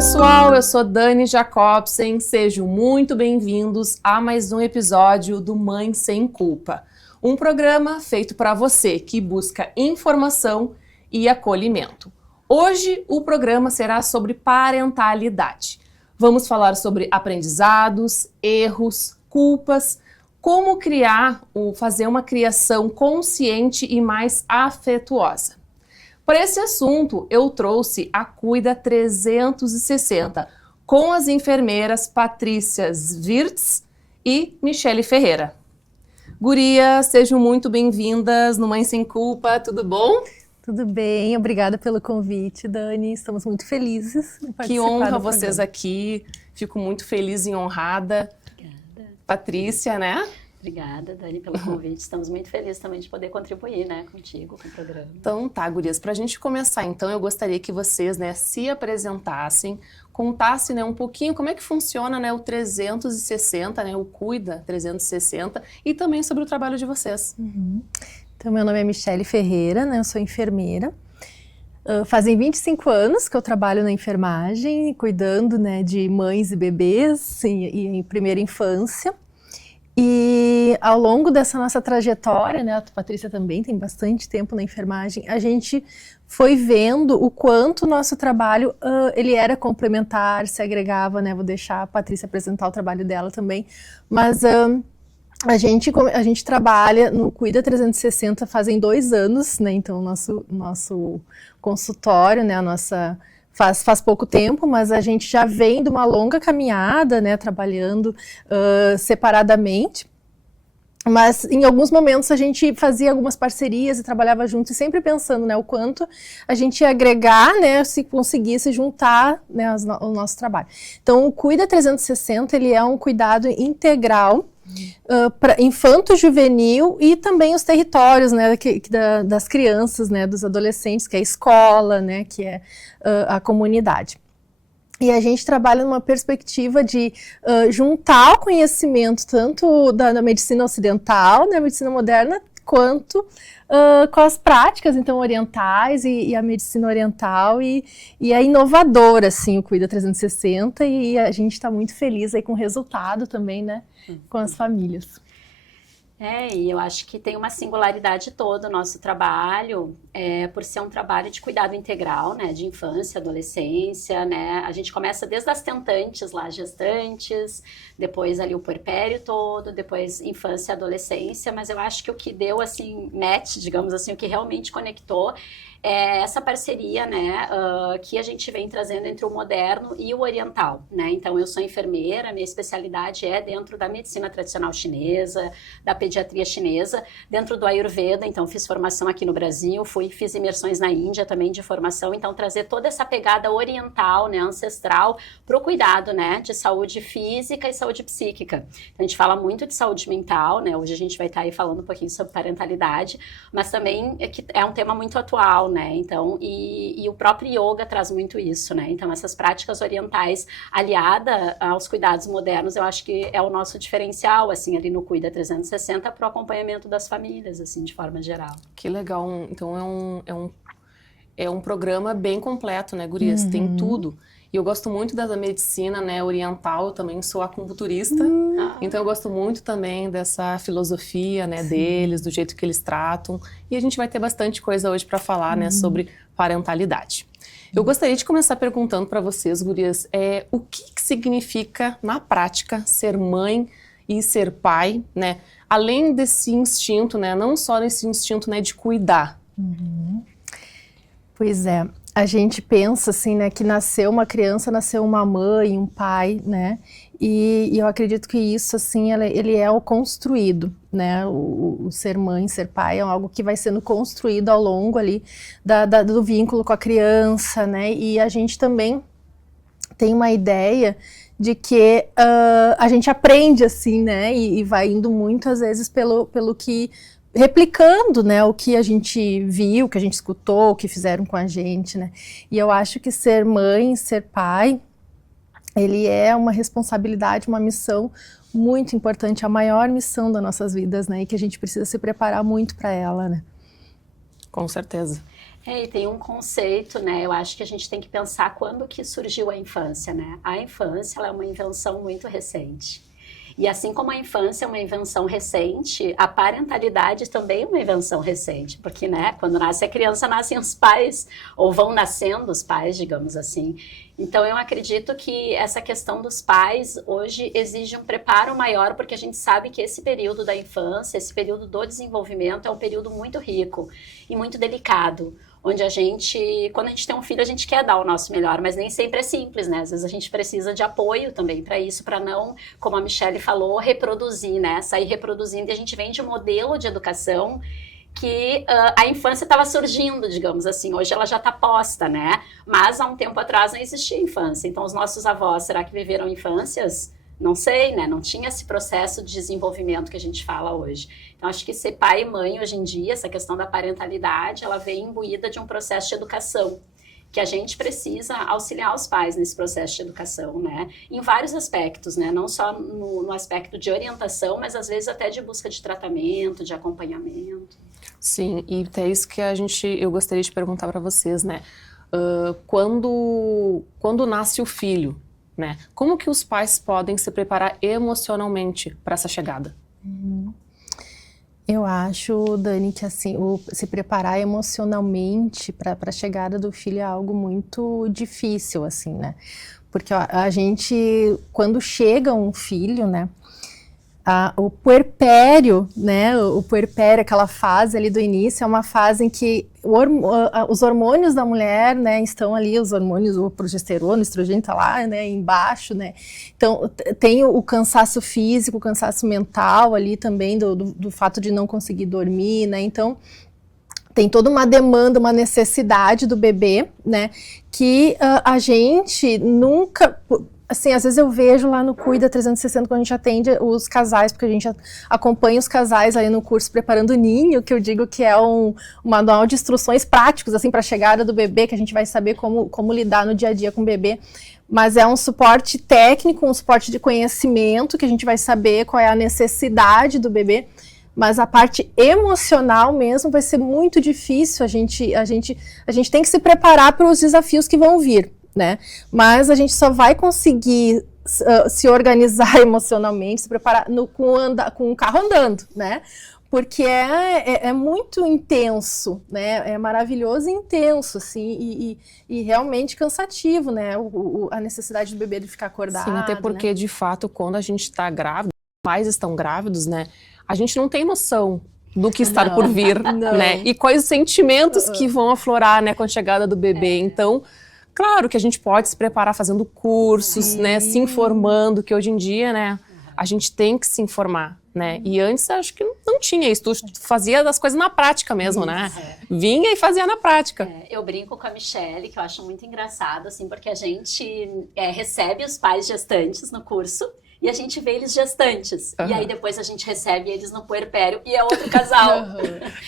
pessoal, eu sou Dani Jacobsen, sejam muito bem-vindos a mais um episódio do Mãe Sem Culpa, um programa feito para você que busca informação e acolhimento. Hoje o programa será sobre parentalidade. Vamos falar sobre aprendizados, erros, culpas, como fazer uma criação consciente e mais afetuosa. Para esse assunto, eu trouxe a Cuida 360, com as enfermeiras Patrícia Wirtz e Michele Ferreira. Gurias, sejam muito bem-vindas no Mãe Sem Culpa, tudo bom? Tudo bem, obrigada pelo convite, Dani, estamos muito felizes em participar. Que honra vocês aqui, fico muito feliz e honrada. Obrigada. Patrícia, né? Obrigada, Dani, pelo convite. Estamos muito felizes também de poder contribuir, né, contigo, com o programa. Então tá, gurias, pra gente começar, então, eu gostaria que vocês, né, se apresentassem, contassem, né, um pouquinho como é que funciona, né, o 360, né, o Cuida 360, e também sobre o trabalho de vocês. Então, meu nome é Michele Ferreira, né, eu sou enfermeira. Fazem 25 anos que eu trabalho na enfermagem, cuidando, né, de mães e bebês e em primeira infância. E ao longo dessa nossa trajetória, né, a Patrícia também tem bastante tempo na enfermagem, a gente foi vendo o quanto o nosso trabalho ele era complementar, se agregava, né, vou deixar a Patrícia apresentar o trabalho dela também, mas a gente trabalha no Cuida 360 fazem 2 anos, né, então o nosso consultório, né, faz pouco tempo, mas a gente já vem de uma longa caminhada, né, trabalhando separadamente, mas em alguns momentos a gente fazia algumas parcerias e trabalhava junto, e sempre pensando, né, o quanto a gente ia agregar, né, se conseguisse juntar, né, o nosso trabalho. Então, o Cuida 360, ele é um cuidado integral para infanto-juvenil e também os territórios, né, das crianças, né, dos adolescentes, que é a escola, né, que é a comunidade. E a gente trabalha numa perspectiva de juntar o conhecimento tanto da medicina ocidental, né, medicina moderna, quanto com as práticas, então, orientais e a medicina oriental e é inovadora, assim, o Cuida 360, e a gente está muito feliz aí com o resultado também, né, com as famílias. E eu acho que tem uma singularidade toda o nosso trabalho, por ser um trabalho de cuidado integral, né, de infância, adolescência, né, a gente começa desde as tentantes lá, gestantes, depois ali o puerpério todo, depois infância e adolescência, mas eu acho que o que deu, assim, match, digamos assim, o que realmente conectou é essa parceria, né, que a gente vem trazendo entre o moderno e o oriental, né, então eu sou enfermeira, minha especialidade é dentro da medicina tradicional chinesa, da pediatria chinesa, dentro do Ayurveda, então fiz formação aqui no Brasil, fiz imersões na Índia também de formação, então trazer toda essa pegada oriental, né, ancestral, para o cuidado, né, de saúde física e saúde psíquica. Então, a gente fala muito de saúde mental, né, hoje a gente vai estar aí falando um pouquinho sobre parentalidade, mas também é um tema muito atual, né, então, e o próprio yoga traz muito isso, né, então essas práticas orientais aliada aos cuidados modernos, eu acho que é o nosso diferencial, assim, ali no Cuida 360 para o acompanhamento das famílias, assim, de forma geral. Que legal, então é um programa bem completo, né, gurias, tem tudo. E eu gosto muito da medicina, né, oriental, eu também sou acupunturista, então eu gosto muito também dessa filosofia, né, deles, do jeito que eles tratam, e a gente vai ter bastante coisa hoje para falar, né, sobre parentalidade. Eu gostaria de começar perguntando para vocês, gurias, o que significa, na prática, ser mãe e ser pai, né, além desse instinto, né, não só desse instinto, né, de cuidar. Pois é. A gente pensa assim, né, que nasceu uma criança, nasceu uma mãe, um pai, né, e eu acredito que isso, assim, ele é o construído, né, o ser mãe, ser pai é algo que vai sendo construído ao longo ali do vínculo com a criança, né, e a gente também tem uma ideia de que a gente aprende assim, né, e vai indo muitas vezes pelo que replicando, né, o que a gente viu, o que a gente escutou, o que fizeram com a gente, né, e eu acho que ser mãe, ser pai, ele é uma responsabilidade, uma missão muito importante, a maior missão das nossas vidas, né, e que a gente precisa se preparar muito para ela, né. Com certeza. E tem um conceito, né? Eu acho que a gente tem que pensar quando que surgiu a infância, né? A infância, ela é uma invenção muito recente. E assim como a infância é uma invenção recente, a parentalidade também é uma invenção recente, porque, né, quando nasce a criança, nascem os pais, ou vão nascendo os pais, digamos assim. Então, eu acredito que essa questão dos pais hoje exige um preparo maior, porque a gente sabe que esse período da infância, esse período do desenvolvimento é um período muito rico e muito delicado, onde quando a gente tem um filho, a gente quer dar o nosso melhor, mas nem sempre é simples, né? Às vezes a gente precisa de apoio também para isso, para não, como a Michelle falou, reproduzir, né? Sair reproduzindo. E a gente vem de um modelo de educação que a infância estava surgindo, digamos assim. Hoje ela já está posta, né? Mas há um tempo atrás não existia infância. Então, os nossos avós, será que viveram infâncias? Não sei, né? Não tinha esse processo de desenvolvimento que a gente fala hoje. Então, acho que ser pai e mãe hoje em dia, essa questão da parentalidade, ela vem imbuída de um processo de educação, que a gente precisa auxiliar os pais nesse processo de educação, né? Em vários aspectos, né? Não só no aspecto de orientação, mas às vezes até de busca de tratamento, de acompanhamento. Sim, e é isso que eu gostaria de perguntar para vocês, né? Quando nasce o filho, né? Como que os pais podem se preparar emocionalmente para essa chegada? Eu acho, Dani, que assim, se preparar emocionalmente para a chegada do filho é algo muito difícil, assim, né? Porque ó, a gente, quando chega um filho, né? O puerpério, né? O puerpério, aquela fase ali do início, é uma fase em que os hormônios da mulher, né, estão ali, os hormônios, o progesterona, o estrogênio tá lá, né, embaixo, né? Então, tem o cansaço físico, o cansaço mental ali também, do fato de não conseguir dormir, né? Então, tem toda uma demanda, uma necessidade do bebê, né? Que a gente nunca... Assim, às vezes eu vejo lá no Cuida 360, quando a gente atende os casais, porque a gente acompanha os casais aí no curso Preparando o Ninho, que eu digo que é um manual de instruções práticos, assim, para a chegada do bebê, que a gente vai saber como lidar no dia a dia com o bebê. Mas é um suporte técnico, um suporte de conhecimento, que a gente vai saber qual é a necessidade do bebê. Mas a parte emocional mesmo vai ser muito difícil, a gente tem que se preparar para os desafios que vão vir, né? Mas a gente só vai conseguir se organizar emocionalmente, se preparar com o carro andando, né? Porque é muito intenso, né? É maravilhoso e intenso, assim, e realmente cansativo, né? A necessidade do bebê de ficar acordado. Sim, até porque, né? De fato, quando a gente está grávida, os pais estão grávidos, né? A gente não tem noção do que está por vir, né? E quais os sentimentos que vão aflorar, né, com a chegada do bebê. Então, claro que a gente pode se preparar fazendo cursos, né, se informando, que hoje em dia, né, a gente tem que se informar, né? E antes acho que não tinha isso, tu fazia das coisas na prática mesmo, né? Vinha e fazia na prática. Eu brinco com a Michelle, que eu acho muito engraçado, assim, porque a gente recebe os pais gestantes no curso, e a gente vê eles gestantes. E aí depois a gente recebe eles no puerpério e é outro casal.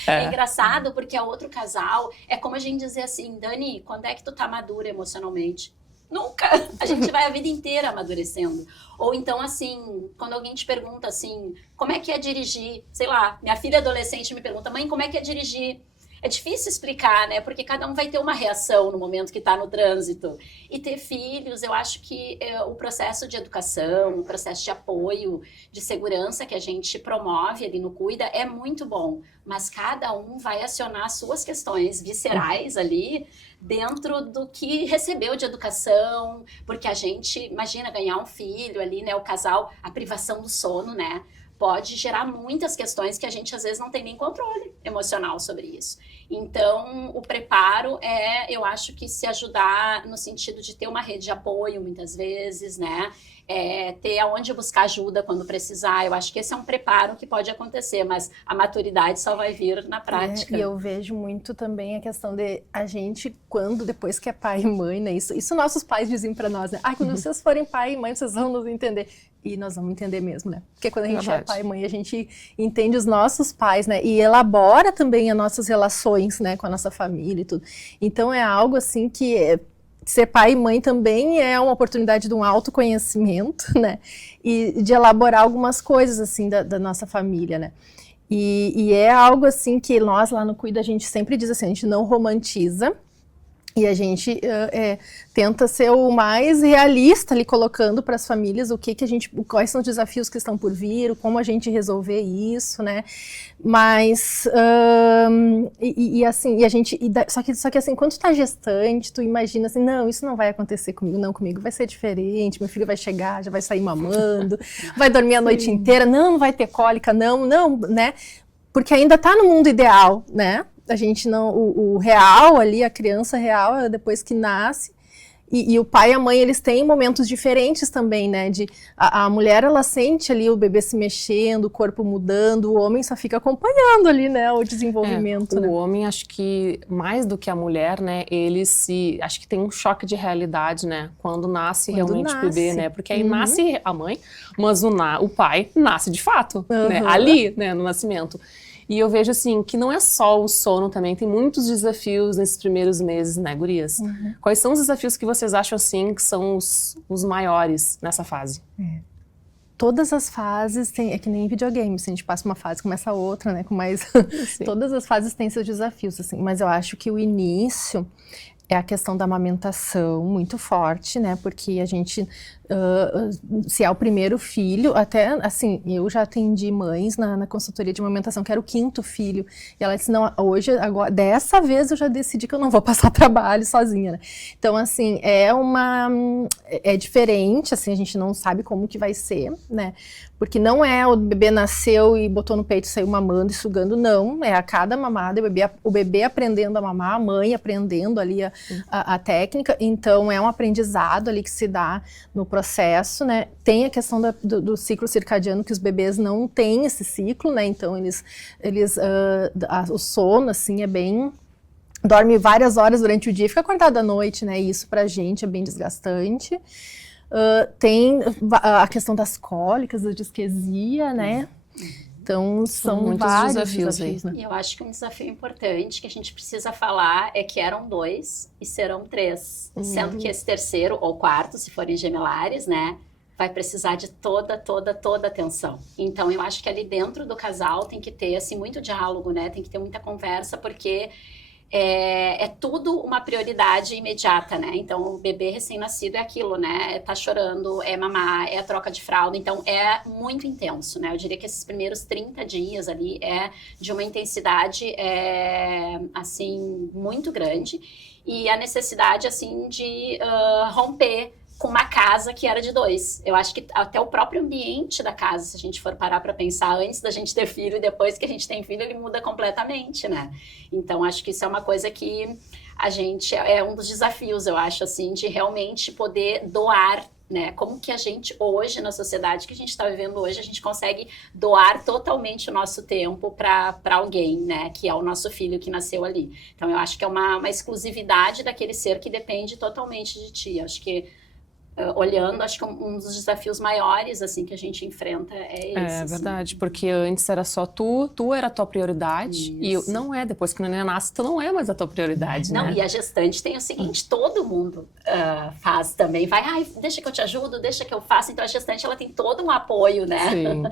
É engraçado porque é outro casal. É como a gente dizer assim, Dani, quando é que tu tá madura emocionalmente? Nunca! A gente vai a vida inteira amadurecendo. Ou então, assim, quando alguém te pergunta assim, como é que é dirigir? Sei lá, minha filha adolescente me pergunta, mãe, como é que é dirigir? É difícil explicar, né? Porque cada um vai ter uma reação no momento que está no trânsito. E ter filhos, eu acho que o processo de educação, o processo de apoio, de segurança que a gente promove ali no Cuida é muito bom. Mas cada um vai acionar suas questões viscerais ali dentro do que recebeu de educação. Porque a gente, imagina, ganhar um filho ali, né? O casal, a privação do sono, né? Pode gerar muitas questões que a gente às vezes não tem nem controle emocional sobre isso. Então, o preparo eu acho que se ajudar no sentido de ter uma rede de apoio muitas vezes, né? Ter aonde buscar ajuda quando precisar. Eu acho que esse é um preparo que pode acontecer, mas a maturidade só vai vir na prática. E eu vejo muito também a questão de a gente, depois que é pai e mãe, né? Isso nossos pais dizem para nós, né? Quando vocês forem pai e mãe, vocês vão nos entender. E nós vamos entender mesmo, né? Porque quando a gente é pai e mãe, a gente entende os nossos pais, né? E elabora também as nossas relações, né? Com a nossa família e tudo. Então, é algo assim que ser pai e mãe também é uma oportunidade de um autoconhecimento, né? E de elaborar algumas coisas, assim, da nossa família, né? E é algo assim que nós lá no Cuida, a gente sempre diz assim, a gente não romantiza, e a gente tenta ser o mais realista ali, colocando para as famílias quais são os desafios que estão por vir, como a gente resolver isso, né? Mas, só que assim, quando tu tá gestante, tu imagina assim, não, isso não vai acontecer comigo, não, comigo vai ser diferente, meu filho vai chegar, já vai sair mamando, vai dormir a noite inteira, não vai ter cólica, não, né? Porque ainda tá no mundo ideal, né? A gente não, o real ali, a criança real é depois que nasce, e o pai e a mãe, eles têm momentos diferentes também, né, a mulher, ela sente ali o bebê se mexendo, o corpo mudando, o homem só fica acompanhando ali, né, o desenvolvimento. O homem, acho que mais do que a mulher, né, acho que tem um choque de realidade, né, quando nasce realmente o bebê, né, porque aí nasce a mãe, mas o pai nasce de fato, né, ali, né, no nascimento. E eu vejo, assim, que não é só o sono também, tem muitos desafios nesses primeiros meses, né, gurias? Quais são os desafios que vocês acham, assim, que são os maiores nessa fase? Todas as fases é que nem videogame, se a gente passa uma fase, começa a outra, né, com mais... Todas as fases têm seus desafios, assim, mas eu acho que o início é a questão da amamentação muito forte, né, porque a gente... se é o primeiro filho, até assim, eu já atendi mães na consultoria de amamentação, que era o 5º filho, e ela disse, não, hoje, agora, dessa vez eu já decidi que eu não vou passar trabalho sozinha, né? Então, assim, é diferente, assim, a gente não sabe como que vai ser, né? Porque não é o bebê nasceu e botou no peito e saiu mamando e sugando, não, é a cada mamada, o bebê aprendendo a mamar, a mãe aprendendo ali a técnica, então é um aprendizado ali que se dá no processo, né? Tem a questão do ciclo circadiano, que os bebês não têm esse ciclo, né? Então o sono, assim, é bem... Dorme várias horas durante o dia, fica acordado à noite, né? E isso pra gente é bem desgastante. Tem a questão das cólicas, da disquesia, né? Então, são muitos vários desafios aí. né? E eu acho que um desafio importante que a gente precisa falar é que eram 2 e serão 3. Sendo que esse terceiro ou quarto, se forem gemelares, né, vai precisar de toda atenção. Então, eu acho que ali dentro do casal tem que ter, assim, muito diálogo, né? Tem que ter muita conversa, porque... É tudo uma prioridade imediata, né? Então, o bebê recém-nascido é aquilo, né? Tá chorando, é mamar, é a troca de fralda. Então, é muito intenso, né? Eu diria que esses primeiros 30 dias ali é de uma intensidade, assim, muito grande. E a necessidade, assim, de romper com uma casa que era de 2. Eu acho que até o próprio ambiente da casa, se a gente for parar para pensar antes da gente ter filho e depois que a gente tem filho, ele muda completamente, né? Então, acho que isso é uma coisa que a gente... É um dos desafios, eu acho, assim, de realmente poder doar, né? Como que a gente hoje, na sociedade que a gente está vivendo hoje, a gente consegue doar totalmente o nosso tempo para alguém, né? Que é o nosso filho que nasceu ali. Então, eu acho que é uma exclusividade daquele ser que depende totalmente de ti. Acho que olhando, acho que um dos desafios maiores, assim, que a gente enfrenta é esse. É verdade, porque antes era só tu era a tua prioridade, Isso. e não é, depois que o neném nasce, tu não é mais a tua prioridade, não, né? E a gestante tem o seguinte, todo mundo faz também, deixa que eu te ajudo, deixa que eu faço, então a gestante, ela tem todo um apoio, né? Sim,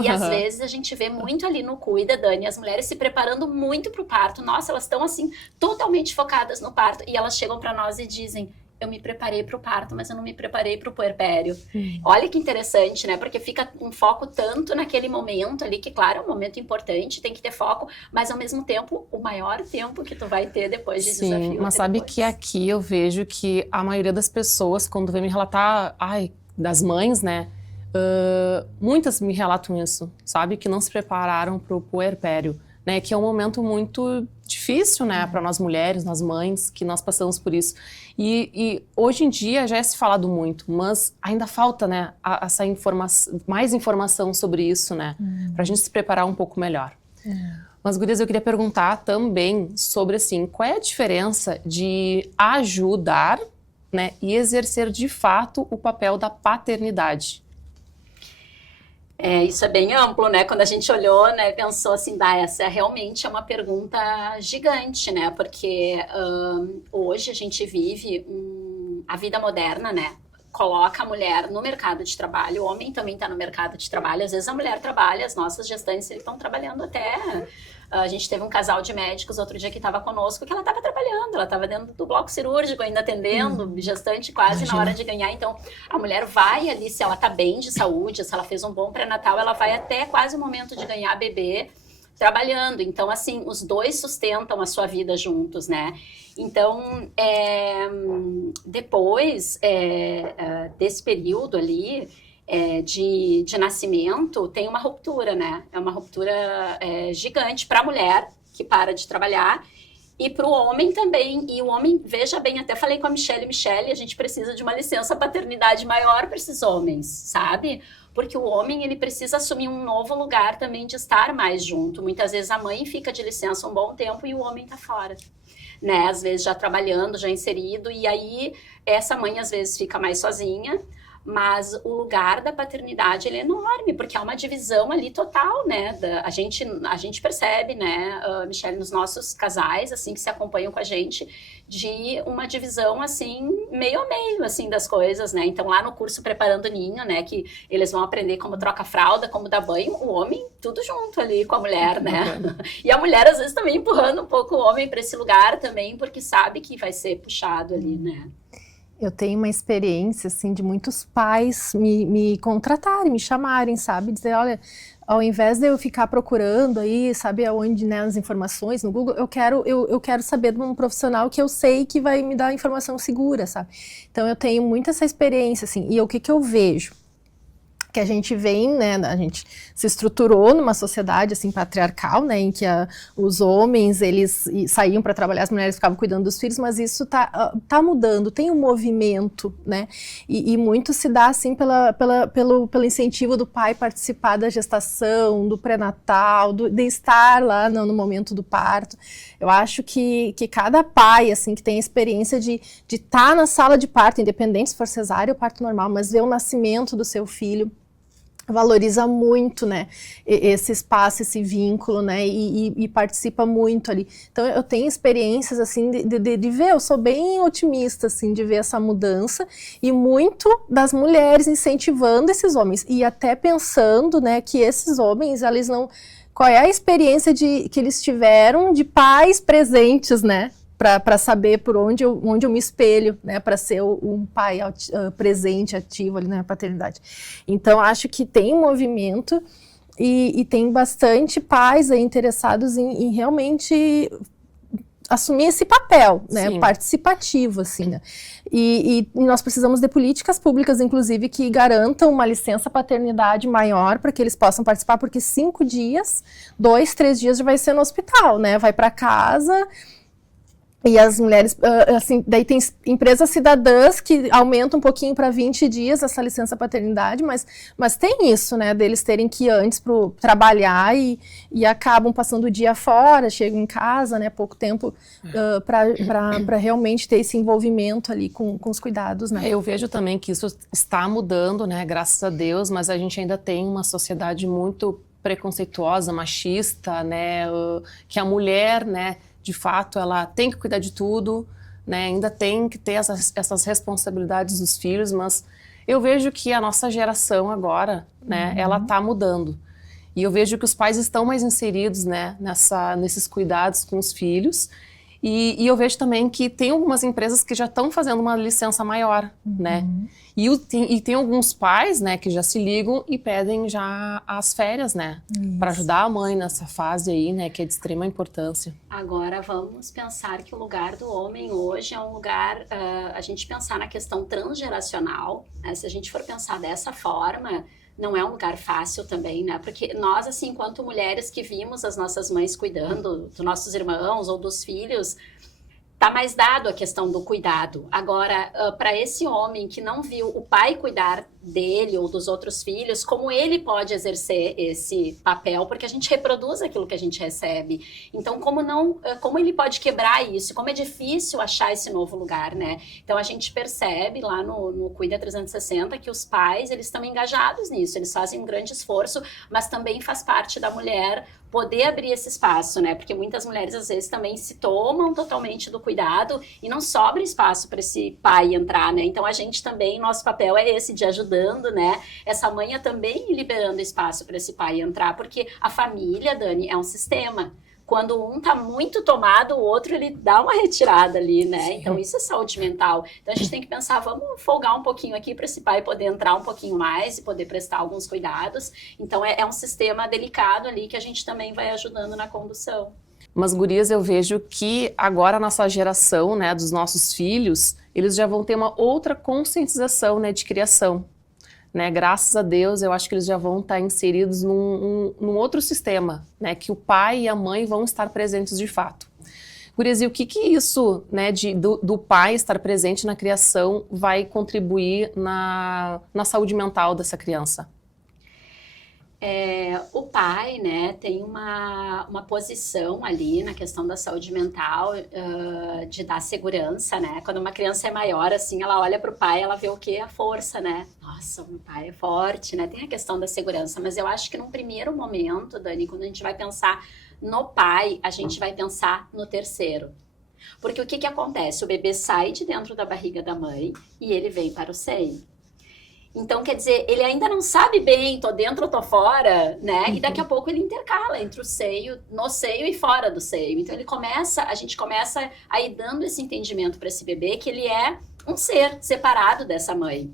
e às vezes a gente vê muito ali no Cuida, Dani, as mulheres se preparando muito pro parto, nossa, elas estão assim, totalmente focadas no parto, e elas chegam pra nós e dizem, eu me preparei para o parto, mas eu não me preparei para o puerpério. Olha que interessante, né? Porque fica um foco tanto naquele momento ali, que claro, é um momento importante, tem que ter foco, mas ao mesmo tempo, o maior tempo que tu vai ter depois de desafio. Sim, mas sabe que aqui eu vejo que a maioria das pessoas, quando vem me relatar, das mães, né? Muitas me relatam isso, sabe? Que não se prepararam para o puerpério, né? Que é um momento muito difícil, né? Para nós mulheres, nós mães, que nós passamos por isso. E hoje em dia já é se falado muito, mas ainda falta, né? Essa mais informação sobre isso, né? Para a gente se preparar um pouco melhor. Mas, gurias, eu queria perguntar também sobre, assim, qual é a diferença de ajudar, né? E exercer de fato o papel da paternidade. Isso é bem amplo, né? Quando a gente olhou, né, pensou assim, essa realmente é uma pergunta gigante, né? Porque hoje a gente vive a vida moderna, né? coloca a mulher no mercado de trabalho, o homem também está no mercado de trabalho, às vezes a mulher trabalha, as nossas gestantes estão trabalhando até... A gente teve um casal de médicos outro dia que estava conosco, que ela estava trabalhando, ela estava dentro do bloco cirúrgico, ainda atendendo, gestante quase na hora de ganhar. Então, a mulher vai ali, se ela está bem de saúde, se ela fez um bom pré-natal, ela vai até quase o momento de ganhar bebê, trabalhando. Então, assim, os dois sustentam a sua vida juntos, né? Então, depois desse período ali, de nascimento, tem uma ruptura, né? É uma ruptura gigante para a mulher, que para de trabalhar, e para o homem também. E o homem, veja bem, até falei com a Michelle, a gente precisa de uma licença paternidade maior para esses homens, sabe? Porque o homem, ele precisa assumir um novo lugar também de estar mais junto. Muitas vezes a mãe fica de licença um bom tempo e o homem está fora, né? Às vezes já trabalhando, já inserido, e aí essa mãe às vezes fica mais sozinha. Mas o lugar da paternidade, ele é enorme, porque há uma divisão ali total, né? A gente percebe, né, Michelle, nos nossos casais, assim, que se acompanham com a gente, de uma divisão, assim, meio a meio, assim, das coisas, né? Então, lá no curso Preparando o Ninho, né, que eles vão aprender como troca fralda, como dar banho, o homem, tudo junto ali com a mulher, né? E a mulher, às vezes, também empurrando um pouco o homem para esse lugar também, porque sabe que vai ser puxado ali, né? Eu tenho uma experiência, assim, de muitos pais me contratarem, me chamarem, sabe? Dizer, olha, ao invés de eu ficar procurando aí, sabe, aonde, né, as informações no Google, eu quero saber de um profissional que eu sei que vai me dar informação segura, sabe? Então, eu tenho muito essa experiência, assim, e o que eu vejo? Que a gente vem, né, a gente se estruturou numa sociedade, assim, patriarcal, né, em que os homens, eles saíam para trabalhar, as mulheres ficavam cuidando dos filhos, mas isso tá mudando, tem um movimento, né, e muito se dá, assim, pelo incentivo do pai participar da gestação, do pré-natal, de estar lá no momento do parto. Eu acho que cada pai, assim, que tem a experiência de estar na sala de parto, independente se for cesárea ou parto normal, mas ver o nascimento do seu filho, valoriza muito, né, esse espaço, esse vínculo, né, e participa muito ali. Então, eu tenho experiências, assim, de ver, eu sou bem otimista, assim, de ver essa mudança, e muito das mulheres incentivando esses homens, e até pensando, né, que esses homens, eles não... Qual é a experiência que eles tiveram de pais presentes, né, para saber por onde eu me espelho, né, para ser um pai presente, ativo ali na paternidade. Então, acho que tem um movimento e tem bastante pais aí interessados em realmente assumir esse papel, né, participativo, assim, né? E nós precisamos de políticas públicas, inclusive, que garantam uma licença paternidade maior para que eles possam participar, porque 5 dias, 2, 3 dias já vai ser no hospital, né, vai para casa. E as mulheres, assim, daí tem empresas cidadãs que aumentam um pouquinho para 20 dias essa licença paternidade, mas tem isso, né, deles terem que ir antes para trabalhar e acabam passando o dia fora, chegam em casa, né, pouco tempo para realmente ter esse envolvimento ali com os cuidados, né. Eu vejo também que isso está mudando, né, graças a Deus, mas a gente ainda tem uma sociedade muito preconceituosa, machista, né, que a mulher, né, de fato, ela tem que cuidar de tudo, né? Ainda tem que ter essas responsabilidades dos filhos, mas eu vejo que a nossa geração agora, né, ela está mudando. E eu vejo que os pais estão mais inseridos, né, nesses cuidados com os filhos. E eu vejo também que tem algumas empresas que já estão fazendo uma licença maior, né? E tem alguns pais, né, que já se ligam e pedem já as férias, né? Para ajudar a mãe nessa fase aí, né, que é de extrema importância. Agora vamos pensar que o lugar do homem hoje é um lugar, a gente pensar na questão transgeracional, né? Se a gente for pensar dessa forma, não é um lugar fácil também, né? Porque nós, assim, enquanto mulheres que vimos as nossas mães cuidando dos nossos irmãos ou dos filhos, tá mais dado a questão do cuidado. Agora, para esse homem que não viu o pai cuidar dele ou dos outros filhos, como ele pode exercer esse papel, porque a gente reproduz aquilo que a gente recebe. Então, como ele pode quebrar isso? Como é difícil achar esse novo lugar, né? Então, a gente percebe lá no Cuida 360 que os pais, eles estão engajados nisso, eles fazem um grande esforço, mas também faz parte da mulher poder abrir esse espaço, né? Porque muitas mulheres, às vezes, também se tomam totalmente do cuidado e não sobra espaço para esse pai entrar, né? Então, a gente também, nosso papel é esse, de ajudando, né? Essa mãe é também liberando espaço para esse pai entrar, porque a família, Dani, é um sistema. Quando um tá muito tomado, o outro, ele dá uma retirada ali, né? Sim. Então, isso é saúde mental. Então, a gente tem que pensar, vamos folgar um pouquinho aqui para esse pai poder entrar um pouquinho mais e poder prestar alguns cuidados. Então, é um sistema delicado ali que a gente também vai ajudando na condução. Mas, gurias, eu vejo que agora a nossa geração, né, dos nossos filhos, eles já vão ter uma outra conscientização, né, de criação. Né, graças a Deus, eu acho que eles já vão estar inseridos num outro sistema, né, que o pai e a mãe vão estar presentes de fato. Gurias, e o que isso, né, do pai estar presente na criação vai contribuir na saúde mental dessa criança? O pai, né, tem uma posição ali na questão da saúde mental, de dar segurança, né? Quando uma criança é maior, assim, ela olha para o pai, ela vê o quê? A força, né? Nossa, meu pai é forte, né? Tem a questão da segurança, mas eu acho que num primeiro momento, Dani, quando a gente vai pensar no pai, a gente vai pensar no terceiro. Porque o que acontece? O bebê sai de dentro da barriga da mãe e ele vem para o seio. Então, quer dizer, ele ainda não sabe bem, tô dentro ou tô fora, né? E daqui a pouco ele intercala entre o seio, no seio e fora do seio. Então, a gente começa a ir dando esse entendimento para esse bebê que ele é um ser separado dessa mãe.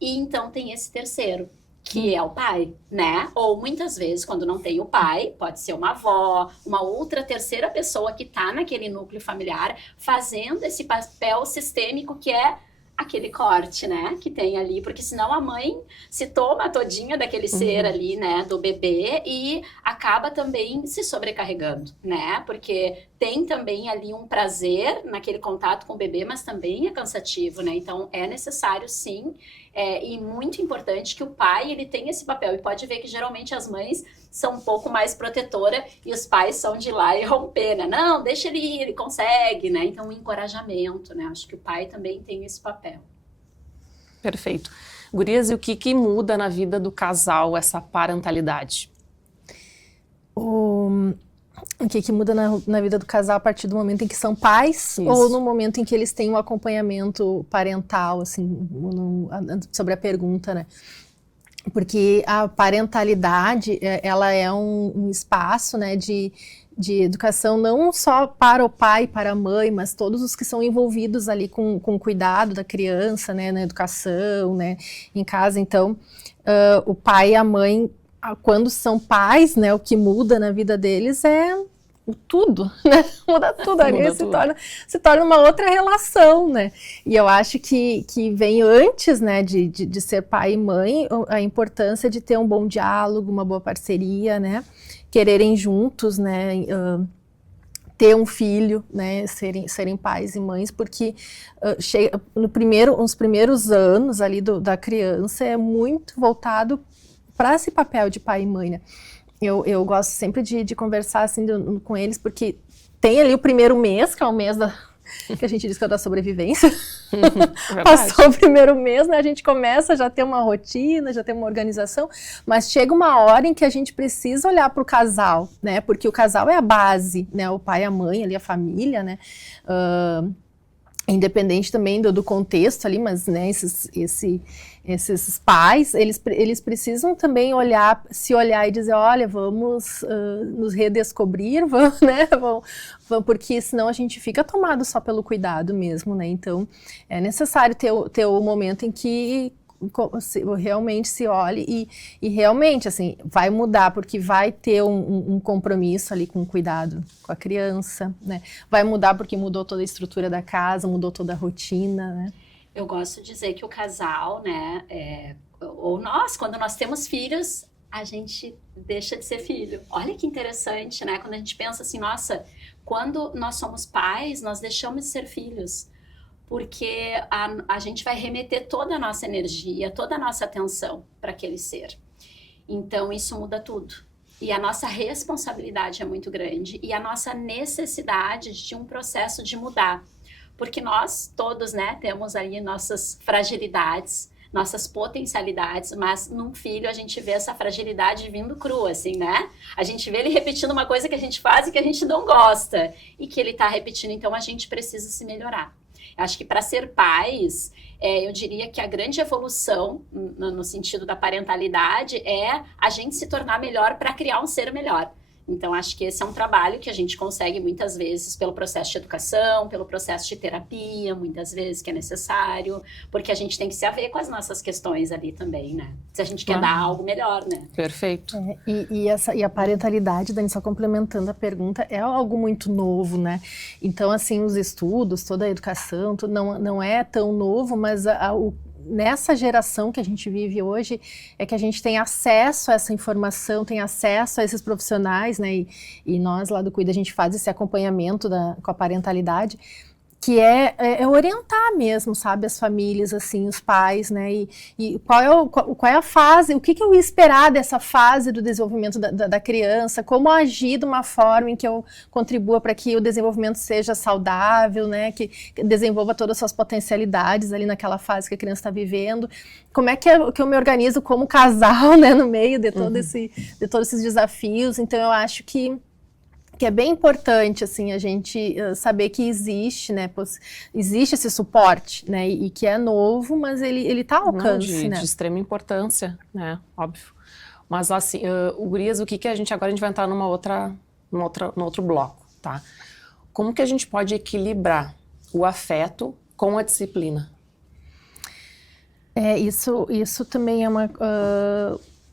E então tem esse terceiro, que é o pai, né? Ou muitas vezes, quando não tem o pai, pode ser uma avó, uma outra terceira pessoa que tá naquele núcleo familiar, fazendo esse papel sistêmico que é aquele corte, né, que tem ali, porque senão a mãe se toma todinha daquele ser ali, né, do bebê e acaba também se sobrecarregando, né, porque tem também ali um prazer naquele contato com o bebê, mas também é cansativo, né, então é necessário sim, e muito importante que o pai, ele tenha esse papel, e pode ver que geralmente as mães são um pouco mais protetora e os pais são de ir lá e romper, né? Não, deixa ele ir, ele consegue, né? Então, o encorajamento, né? Acho que o pai também tem esse papel. Perfeito. Gurias, e o que muda na vida do casal essa parentalidade? O que muda na vida do casal a partir do momento em que são pais? Isso. Ou no momento em que eles têm um acompanhamento parental, assim, sobre a pergunta, né? Porque a parentalidade, ela é um espaço, né, de educação não só para o pai, para a mãe, mas todos os que são envolvidos ali com o cuidado da criança, né, na educação, né, em casa. Então, o pai e a mãe, quando são pais, né, o que muda na vida deles é tudo, né? Muda tudo ali, se torna uma outra relação, né? E eu acho que vem antes, né, de ser pai e mãe, a importância de ter um bom diálogo, uma boa parceria, né? Quererem juntos, né? Ter um filho, né? Serem pais e mães, porque nos primeiros anos ali da criança é muito voltado para esse papel de pai e mãe, né? Eu gosto sempre de conversar assim com eles, porque tem ali o primeiro mês, que é o mês que a gente diz que é da sobrevivência. Passou o primeiro mês, né? A gente começa já a ter uma rotina, já tem uma organização, mas chega uma hora em que a gente precisa olhar para o casal, né? Porque o casal é a base, né? O pai, a mãe, ali a família, né? Independente também do contexto ali, mas, né, esses pais, eles precisam também se olhar e dizer, olha, vamos nos redescobrir, porque senão a gente fica tomado só pelo cuidado mesmo, né? Então, é necessário ter o momento em que realmente se olhe e realmente, assim, vai mudar, porque vai ter um compromisso ali com o cuidado com a criança, né? Vai mudar porque mudou toda a estrutura da casa, mudou toda a rotina, né? Eu gosto de dizer que o casal, né, ou nós, quando nós temos filhos, a gente deixa de ser filho. Olha que interessante, né? Quando a gente pensa assim, nossa, quando nós somos pais, nós deixamos de ser filhos. porque a gente vai remeter toda a nossa energia, toda a nossa atenção para aquele ser. Então, isso muda tudo. E a nossa responsabilidade é muito grande e a nossa necessidade de um processo de mudar. Porque nós todos, né, temos ali nossas fragilidades, nossas potencialidades, mas num filho a gente vê essa fragilidade vindo crua, assim, né? A gente vê ele repetindo uma coisa que a gente faz e que a gente não gosta e que ele tá repetindo, então a gente precisa se melhorar. Acho que para ser pais, eu diria que a grande evolução, no sentido da parentalidade, é a gente se tornar melhor para criar um ser melhor. Então, acho que esse é um trabalho que a gente consegue muitas vezes pelo processo de educação, pelo processo de terapia, muitas vezes que é necessário, porque a gente tem que se haver com as nossas questões ali também, né? Se a gente quer dar algo melhor, né? Perfeito. E a parentalidade, Dani, só complementando a pergunta, é algo muito novo, né? Então, assim, os estudos, toda a educação, não é tão novo, mas nessa geração que a gente vive hoje, é que a gente tem acesso a essa informação, tem acesso a esses profissionais, né? E nós lá do Cuida, a gente faz esse acompanhamento com a parentalidade, que é orientar mesmo, sabe, as famílias, assim, os pais, né, e qual é a fase, o que eu ia esperar dessa fase do desenvolvimento da criança, como agir de uma forma em que eu contribua para que o desenvolvimento seja saudável, né, que desenvolva todas as suas potencialidades ali naquela fase que a criança está vivendo, como é que eu me organizo como casal, né, no meio de todos esses desafios. Então eu acho que é bem importante, assim, a gente saber que existe, né, existe esse suporte, né, e que é novo, mas ele tá ao alcance, né? De extrema importância, né, óbvio. Mas, assim, Gurias, agora a gente vai entrar num outro bloco, tá? Como que a gente pode equilibrar o afeto com a disciplina? Isso também é uma...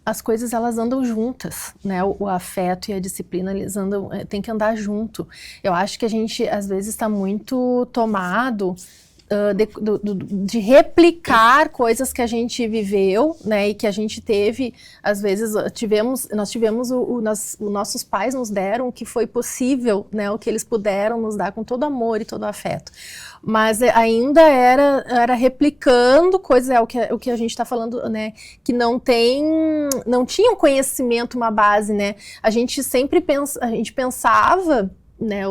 as coisas, elas andam juntas, né? O afeto e a disciplina, eles tem que andar junto. Eu acho que a gente, às vezes, está muito tomado de replicar coisas que a gente viveu, né? E que a gente teve, às vezes, nós tivemos os nossos pais nos deram o que foi possível, né? O que eles puderam nos dar com todo amor e todo afeto. Mas ainda era replicando coisas, o que a gente está falando, né, que não tinha um conhecimento, uma base, né, a gente pensava, né,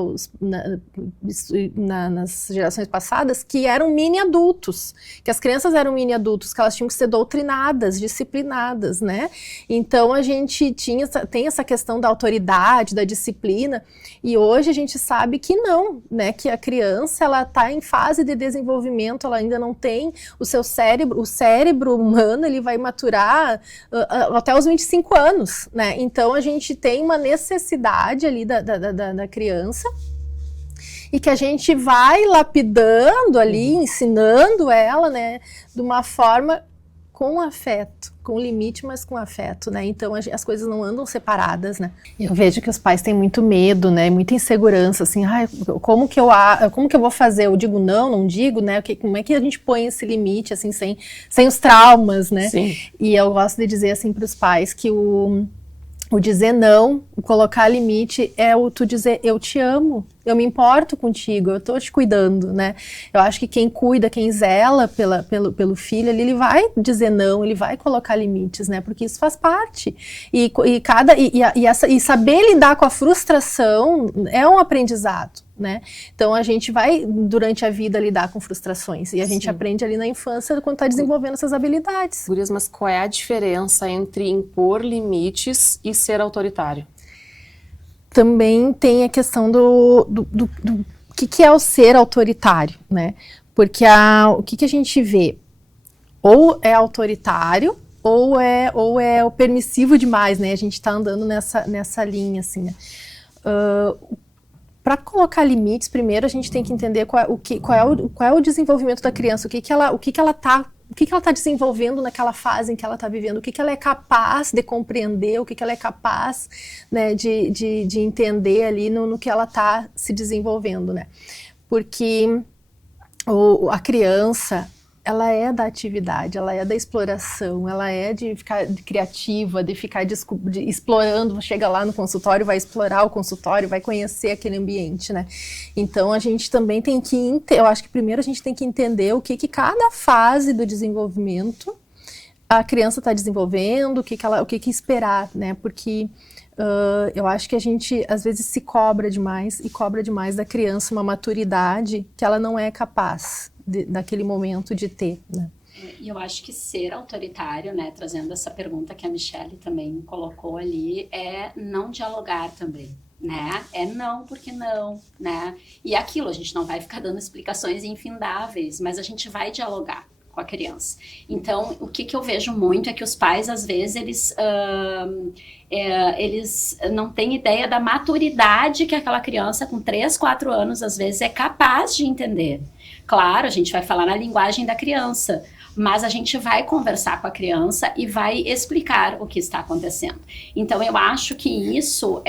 nas gerações passadas, que eram mini adultos, que as crianças eram mini adultos, que elas tinham que ser doutrinadas, disciplinadas, né? Então a gente tem essa questão da autoridade, da disciplina, e hoje a gente sabe que não, né? Que a criança, ela está em fase de desenvolvimento, ela ainda não tem o cérebro humano, ele vai maturar até os 25 anos, né? Então a gente tem uma necessidade ali da criança, e que a gente vai lapidando ali, ensinando ela, né, de uma forma com afeto, com limite, mas com afeto, né? Então as coisas não andam separadas, né? Eu vejo que os pais têm muito medo, né? Muita insegurança, assim, como que eu vou fazer? Eu digo não digo, né? Como é que a gente põe esse limite, assim, sem os traumas, né? Sim. E eu gosto de dizer assim para os pais que o dizer não, o colocar limite é o tu dizer eu te amo, eu me importo contigo, eu tô te cuidando, né? Eu acho que quem cuida, quem zela pelo filho, ele vai dizer não, ele vai colocar limites, né? Porque isso faz parte. E saber lidar com a frustração é um aprendizado, né? Então a gente vai durante a vida lidar com frustrações e a gente aprende ali na infância quando está desenvolvendo essas habilidades. Gurias, mas qual é a diferença entre impor limites e ser autoritário? Também tem a questão do que é o ser autoritário, né? Porque o que a gente vê? Ou é autoritário, ou é o permissivo demais, né? A gente está andando nessa linha, assim, né? Para colocar limites, primeiro a gente tem que entender qual é o desenvolvimento da criança, o que ela está desenvolvendo naquela fase em que ela está vivendo, o que ela é capaz de compreender, o que ela é capaz, né, de entender ali no que ela está se desenvolvendo, né? Porque a criança, ela é da atividade, ela é da exploração, ela é de ficar criativa, de ficar explorando, chega lá no consultório, vai explorar o consultório, vai conhecer aquele ambiente, né? Então a gente também tem que, eu acho que primeiro a gente tem que entender o que cada fase do desenvolvimento a criança está desenvolvendo, o que esperar, né? Porque eu acho que a gente às vezes se cobra demais e cobra demais da criança uma maturidade que ela não é capaz naquele momento de ter, né? E eu acho que ser autoritário, né, trazendo essa pergunta que a Michelle também colocou ali, é não dialogar também, né? É não porque não, né? E aquilo, a gente não vai ficar dando explicações infindáveis, mas a gente vai dialogar com a criança. Então, o que eu vejo muito é que os pais, às vezes, eles não têm ideia da maturidade que aquela criança com 3, 4 anos, às vezes, é capaz de entender. Claro, a gente vai falar na linguagem da criança, mas a gente vai conversar com a criança e vai explicar o que está acontecendo. Então, eu acho que isso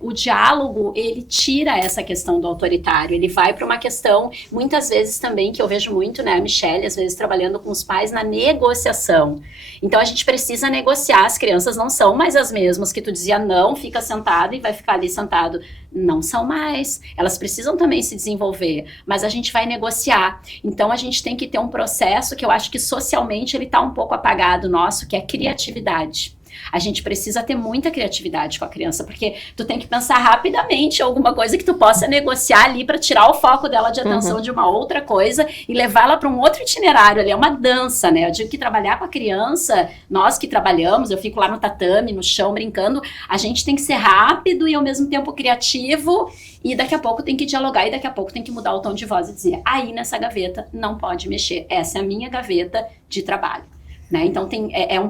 o diálogo, ele tira essa questão do autoritário, ele vai para uma questão, muitas vezes também, que eu vejo muito, né, a Michelle, às vezes trabalhando com os pais na negociação. Então, a gente precisa negociar, as crianças não são mais as mesmas que tu dizia não, fica sentado e vai ficar ali sentado. Não são mais, elas precisam também se desenvolver, mas a gente vai negociar. Então a gente tem que ter um processo que eu acho que socialmente ele está um pouco apagado nosso, que é criatividade. A gente precisa ter muita criatividade com a criança, porque tu tem que pensar rapidamente alguma coisa que tu possa negociar ali para tirar o foco dela de atenção de uma outra coisa e levá-la para um outro itinerário. Ali é uma dança, né? Eu digo que trabalhar com a criança, nós que trabalhamos, eu fico lá no tatame, no chão, brincando, a gente tem que ser rápido e ao mesmo tempo criativo, e daqui a pouco tem que dialogar, e daqui a pouco tem que mudar o tom de voz e dizer, aí nessa gaveta não pode mexer, essa é a minha gaveta de trabalho. Né? Então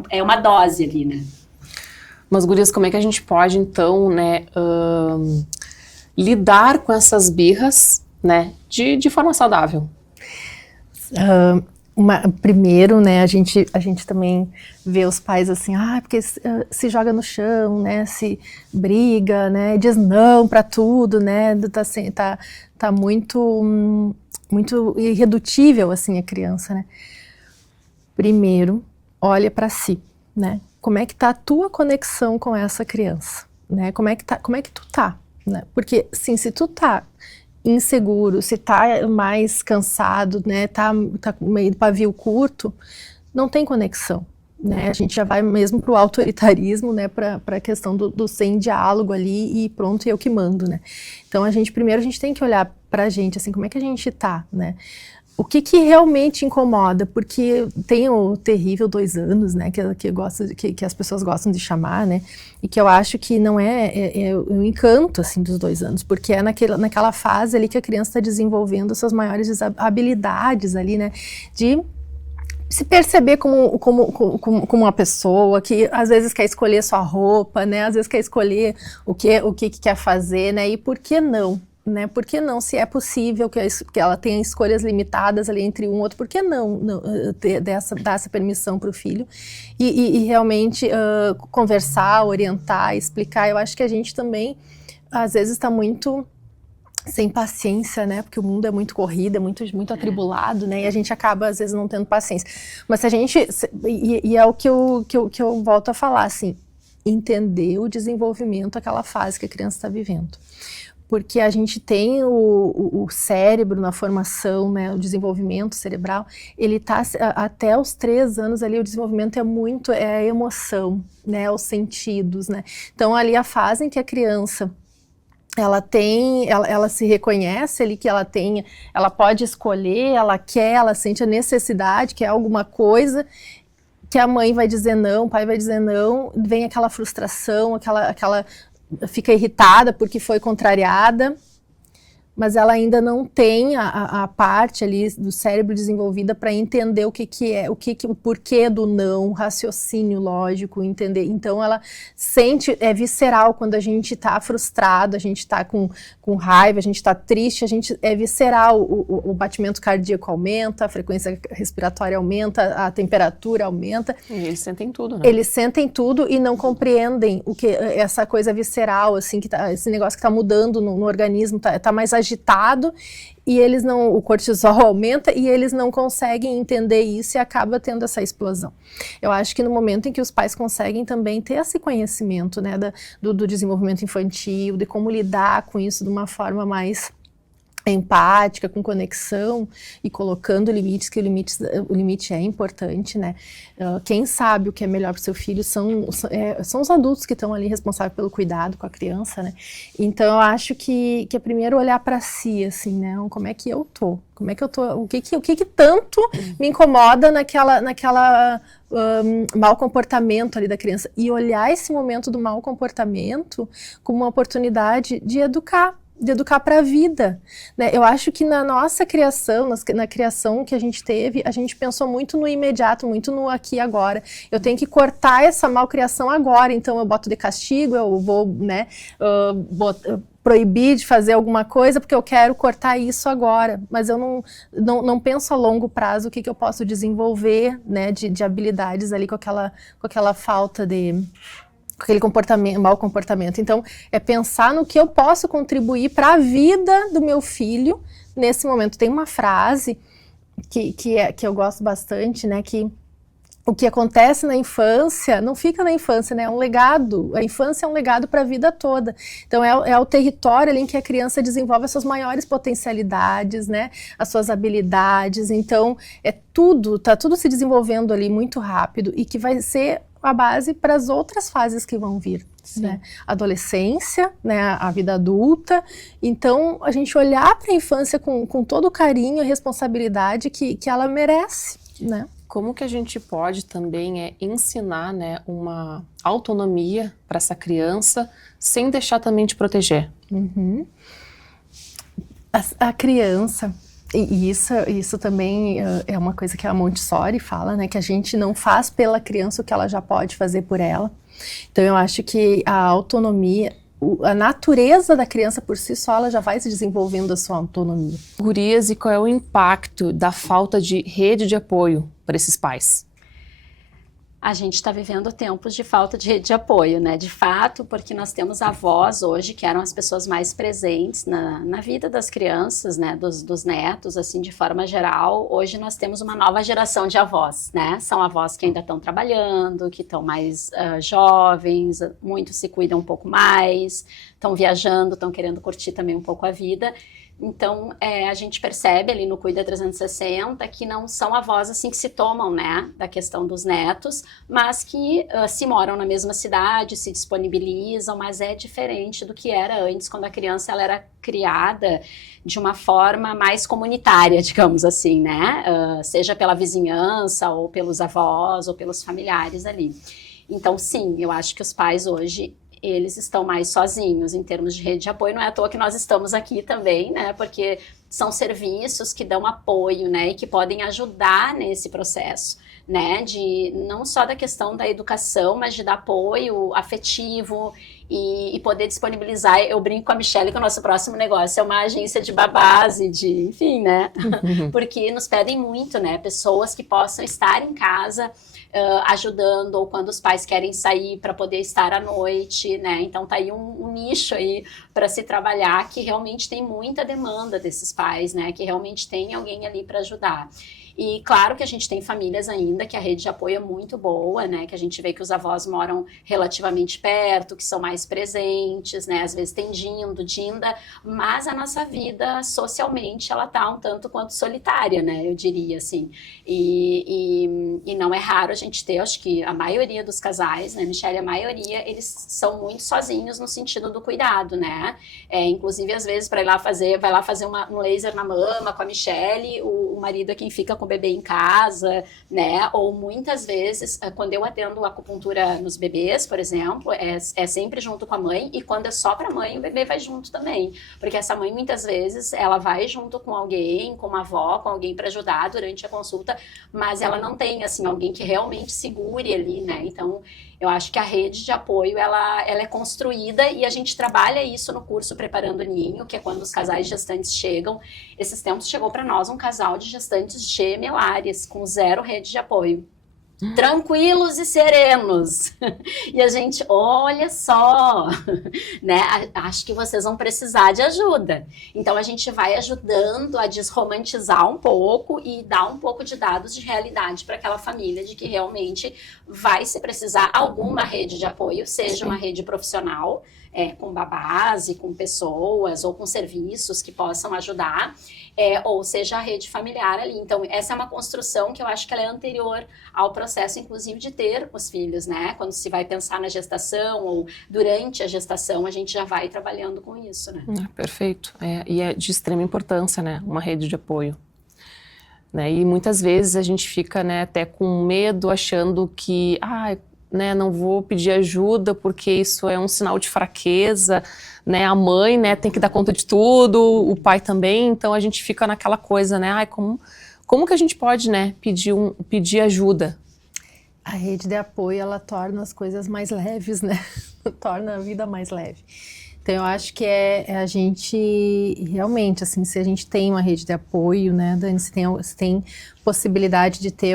é uma dose ali, né? Mas, gurias, como é que a gente pode, então, né, lidar com essas birras, né, de forma saudável? Primeiro, né, a gente também vê os pais assim, porque se joga no chão, né, se briga, né, diz não para tudo, né, tá muito irredutível, assim, a criança, né. Primeiro, olha para si, né? Como é que tá a tua conexão com essa criança, né? Como é que tu tá, né? Porque, sim, se tu tá inseguro, se tá mais cansado, né? Tá meio de pavio curto, não tem conexão, né? A gente já vai mesmo pro autoritarismo, né? Pra questão do sem diálogo ali e pronto, eu que mando, né? Então, primeiro a gente tem que olhar pra gente, assim, como é que a gente tá, né? O que realmente incomoda? Porque tem o terrível 2 anos, né, que as pessoas gostam de chamar, né, e que eu acho que não é o encanto, assim, dos 2 anos, porque é naquela fase ali que a criança está desenvolvendo suas maiores habilidades ali, né, de se perceber como uma pessoa que às vezes quer escolher sua roupa, né, às vezes quer escolher o que quer fazer, né, e por que não? Né? Por que não, se é possível que ela tenha escolhas limitadas ali entre um e outro, por que não dar essa permissão para o filho e realmente conversar, orientar, explicar? Eu acho que a gente também, às vezes, está muito sem paciência, né? Porque o mundo é muito corrido, é muito atribulado, né? E a gente acaba, às vezes, não tendo paciência. Mas se a gente... E é o que eu volto a falar, assim, entender o desenvolvimento, aquela fase que a criança está vivendo. Porque a gente tem o cérebro na formação, né, o desenvolvimento cerebral, ele está até os 3 anos ali, o desenvolvimento é a emoção, né, os sentidos, né. Então ali a fase em que a criança, ela se reconhece ali que ela pode escolher, ela sente a necessidade, quer alguma coisa, que a mãe vai dizer não, o pai vai dizer não, vem aquela frustração, fica irritada porque foi contrariada, mas ela ainda não tem a parte ali do cérebro desenvolvida para entender o porquê do não, o raciocínio lógico, entender. Então ela sente, é visceral quando a gente está frustrado, a gente está com raiva, a gente está triste, é visceral, o batimento cardíaco aumenta, a frequência respiratória aumenta, a temperatura aumenta. E eles sentem tudo, né? Eles sentem tudo e não compreendem essa coisa visceral, assim, esse negócio que está mudando no organismo, tá mais agitado e eles não, o cortisol aumenta e eles não conseguem entender isso e acaba tendo essa explosão. Eu acho que no momento em que os pais conseguem também ter esse conhecimento, né, do desenvolvimento infantil, de como lidar com isso de uma forma mais empática, com conexão e colocando limites, que o limite é importante, né? Quem sabe o que é melhor para o seu filho são os adultos que estão ali responsáveis pelo cuidado com a criança, né? Então eu acho que é primeiro olhar para si, assim, né? Como é que eu tô? Como é que eu tô? O que tanto me incomoda naquela mau comportamento ali da criança? E olhar esse momento do mau comportamento como uma oportunidade de educar para a vida, né? Eu acho que na nossa criação, na criação que a gente teve, a gente pensou muito no imediato, muito no aqui e agora. Eu tenho que cortar essa malcriação agora, então eu boto de castigo, eu vou, né, proibir de fazer alguma coisa porque eu quero cortar isso agora, mas eu não penso a longo prazo o que eu posso desenvolver, né, de habilidades ali com aquela falta de... aquele mau comportamento. Então, é pensar no que eu posso contribuir para a vida do meu filho nesse momento. Tem uma frase que eu gosto bastante, né, que o que acontece na infância não fica na infância, né, é um legado. A infância é um legado para a vida toda. Então, é o território ali em que a criança desenvolve as suas maiores potencialidades, né, as suas habilidades. Então, tá tudo se desenvolvendo ali muito rápido e que vai ser a base para as outras fases que vão vir, né? Adolescência, né? A vida adulta. Então, a gente olhar para a infância com todo o carinho e responsabilidade que ela merece, né? Como que a gente pode também ensinar, né, uma autonomia para essa criança sem deixar também de proteger? Uhum. A criança... E isso também é uma coisa que a Montessori fala, né? Que a gente não faz pela criança o que ela já pode fazer por ela. Então, eu acho que a autonomia, a natureza da criança por si só, ela já vai se desenvolvendo a sua autonomia. Gurias, e qual é o impacto da falta de rede de apoio para esses pais? A gente está vivendo tempos de falta de rede de apoio, né? De fato, porque nós temos avós hoje, que eram as pessoas mais presentes na vida das crianças, né? Dos netos, assim, de forma geral. Hoje nós temos uma nova geração de avós, né? São avós que ainda estão trabalhando, que estão mais jovens, muitos se cuidam um pouco mais, estão viajando, estão querendo curtir também um pouco a vida. Então, a gente percebe ali no Cuida 360 que não são avós assim que se tomam, né, da questão dos netos, mas que se moram na mesma cidade, se disponibilizam, mas é diferente do que era antes, quando a criança ela era criada de uma forma mais comunitária, digamos assim, né, seja pela vizinhança, ou pelos avós, ou pelos familiares ali. Então, sim, eu acho que os pais hoje... eles estão mais sozinhos em termos de rede de apoio. Não é à toa que nós estamos aqui também, né? Porque são serviços que dão apoio, né? E que podem ajudar nesse processo, né? De não só da questão da educação, mas de dar apoio afetivo e poder disponibilizar. Eu brinco com a Michelle que o nosso próximo negócio é uma agência de babás e de, enfim, né? Porque nos pedem muito, né? Pessoas que possam estar em casa ajudando, ou quando os pais querem sair para poder estar à noite, né? Então tá aí um nicho aí para se trabalhar, que realmente tem muita demanda desses pais, né? Que realmente tem alguém ali para ajudar. E claro que a gente tem famílias ainda que a rede de apoio é muito boa, né? Que a gente vê que os avós moram relativamente perto, que são mais presentes, né? Às vezes tem dinda, mas a nossa vida socialmente ela tá um tanto quanto solitária, né? Eu diria assim. E não é raro a gente ter, acho que a maioria dos casais, né, Michelle, a maioria, eles são muito sozinhos no sentido do cuidado, né? Inclusive, às vezes, vai lá fazer um laser na mama com a Michelle, o marido é quem fica com o bebê em casa, né? Ou muitas vezes, quando eu atendo acupuntura nos bebês, por exemplo, é sempre junto com a mãe, e quando é só para a mãe, o bebê vai junto também. Porque essa mãe, muitas vezes, ela vai junto com alguém, com uma avó, com alguém para ajudar durante a consulta, mas ela não tem, assim, alguém que realmente segure ali, né? Então, eu acho que a rede de apoio, ela é construída, e a gente trabalha isso no curso Preparando o Ninho, que é quando os casais gestantes chegam. Esses tempos chegou para nós um casal de gestantes gemelares, com 0 rede de apoio. tranquilos e serenos. E a gente, olha só, né? Acho que vocês vão precisar de ajuda. Então a gente vai ajudando a desromantizar um pouco e dar um pouco de dados de realidade para aquela família de que realmente vai se precisar alguma rede de apoio, seja uma rede profissional, com babás e com pessoas ou com serviços que possam ajudar, ou seja a rede familiar ali. Então essa é uma construção que eu acho que ela é anterior ao processo, inclusive, de ter os filhos, né? Quando se vai pensar na gestação ou durante a gestação, a gente já vai trabalhando com isso, né? Perfeito. E é de extrema importância, né? Uma rede de apoio. Né? E muitas vezes a gente fica, né, até com medo, achando que, né, não vou pedir ajuda porque isso é um sinal de fraqueza, né? A mãe, né, tem que dar conta de tudo, o pai também, então a gente fica naquela coisa, né? Como que a gente pode, né, pedir ajuda? A rede de apoio, ela torna as coisas mais leves, né? Torna a vida mais leve. Então, eu acho que a gente, realmente, assim, se a gente tem uma rede de apoio, né, Dani, se tem possibilidade de ter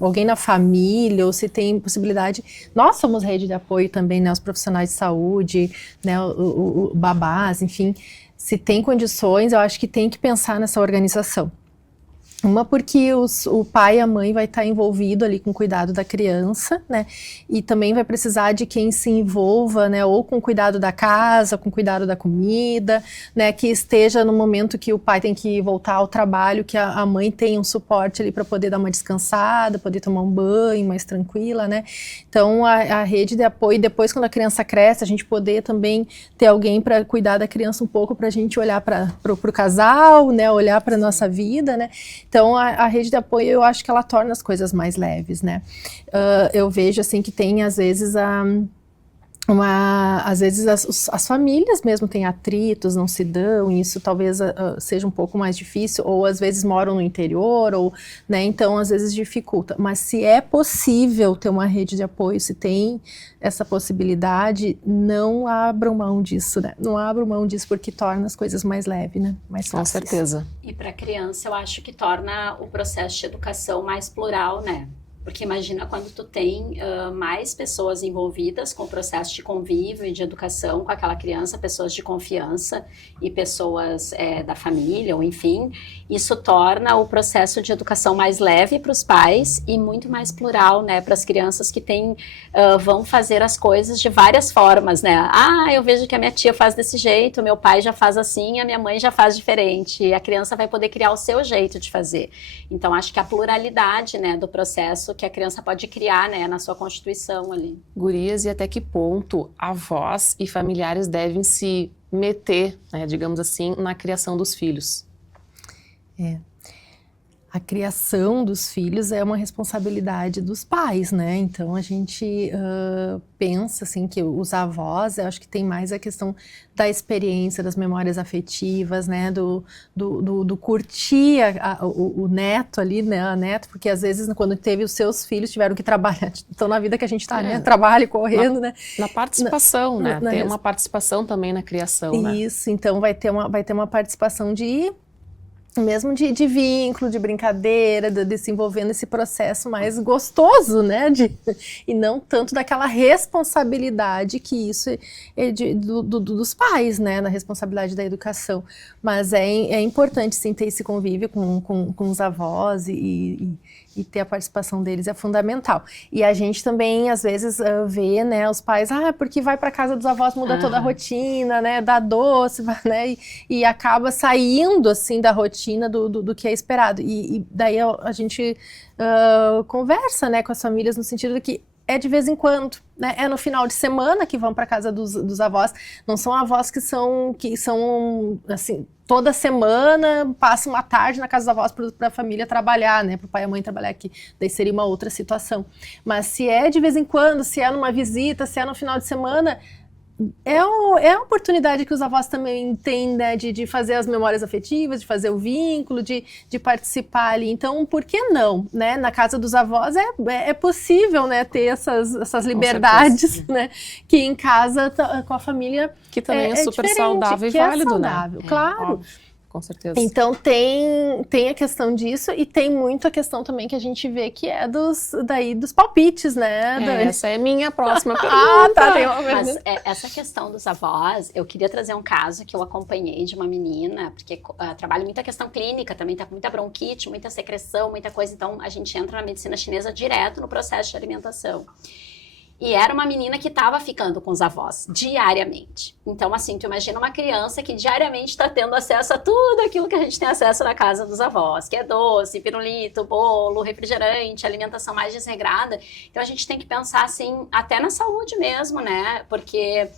alguém na família, ou se tem possibilidade, nós somos rede de apoio também, né, os profissionais de saúde, né, o babás, enfim, se tem condições, eu acho que tem que pensar nessa organização. Uma porque o pai e a mãe vai estar envolvido ali com o cuidado da criança, né? E também vai precisar de quem se envolva, né? Ou com o cuidado da casa, com o cuidado da comida, né? Que esteja no momento que o pai tem que voltar ao trabalho, que a mãe tenha um suporte ali para poder dar uma descansada, poder tomar um banho mais tranquila, né? Então a rede de apoio, depois quando a criança cresce, a gente poder também ter alguém para cuidar da criança um pouco, para a gente olhar para o casal, né? Olhar para a nossa vida, né? Então, a rede de apoio, eu acho que ela torna as coisas mais leves, né? Eu vejo, assim, que tem, às vezes, as famílias mesmo têm atritos, não se dão, e isso talvez seja um pouco mais difícil, ou às vezes moram no interior, ou, né, então às vezes dificulta. Mas se é possível ter uma rede de apoio, se tem essa possibilidade, não abram mão disso, né? Não abram mão disso porque torna as coisas mais leves, né? Mais fáceis. Com certeza. E para a criança, eu acho que torna o processo de educação mais plural, né? Porque imagina quando tu tem mais pessoas envolvidas com o processo de convívio e de educação com aquela criança, pessoas de confiança e pessoas da família, ou enfim, isso torna o processo de educação mais leve para os pais e muito mais plural, né, para as crianças que vão fazer as coisas de várias formas, né? Eu vejo que a minha tia faz desse jeito, meu pai já faz assim, a minha mãe já faz diferente, e a criança vai poder criar o seu jeito de fazer. Então, acho que a pluralidade, né, do processo que a criança pode criar, né, na sua constituição ali. Gurias, e até que ponto avós e familiares devem se meter, né, digamos assim, na criação dos filhos? A criação dos filhos é uma responsabilidade dos pais, né? Então a gente pensa assim que os avós, eu acho que tem mais a questão da experiência, das memórias afetivas, né? Do curtir o neto ali, né? A neta, porque às vezes quando teve os seus filhos tiveram que trabalhar, então na vida que a gente tá, né? Trabalho correndo, né? Na participação, né? Tem uma participação também na criação, né? Isso, então vai ter uma participação mesmo de vínculo, de brincadeira, de se envolver nesse processo mais gostoso, né? E não tanto daquela responsabilidade que isso é dos pais, né? Na responsabilidade da educação. Mas é importante, sim, ter esse convívio com os avós e ter a participação deles é fundamental. E a gente também, às vezes, vê, né, os pais, porque vai para casa dos avós, muda toda a rotina, né, dá doce, né, e acaba saindo, assim, da rotina do que é esperado. E daí a gente conversa, né, com as famílias no sentido de que é de vez em quando, né? É no final de semana que vão para casa dos avós. Não são avós que são assim, toda semana passa uma tarde na casa dos avós para a família trabalhar, né? Para o pai e a mãe trabalhar aqui. Daí seria uma outra situação. Mas se é de vez em quando, se é numa visita, se é no final de semana, é a oportunidade que os avós também têm, né, de fazer as memórias afetivas, de fazer o vínculo, de participar ali. Então, por que não? Né? Na casa dos avós é possível, né, ter essas liberdades, né, que em casa com a família que também é super saudável e válido, saudável, né? Claro. com certeza. Então tem a questão disso e tem muito a questão também que a gente vê que é dos palpites, né, Dani? Essa é minha próxima pergunta. Ah, tá, tem uma pergunta. Mas essa questão dos avós, eu queria trazer um caso que eu acompanhei de uma menina, porque trabalho muita questão clínica, também tá com muita bronquite, muita secreção, muita coisa, então a gente entra na medicina chinesa direto no processo de alimentação. E era uma menina que estava ficando com os avós diariamente. Então, assim, tu imagina uma criança que diariamente está tendo acesso a tudo aquilo que a gente tem acesso na casa dos avós, que é doce, pirulito, bolo, refrigerante, alimentação mais desregrada. Então, a gente tem que pensar, assim, até na saúde mesmo, né? Porque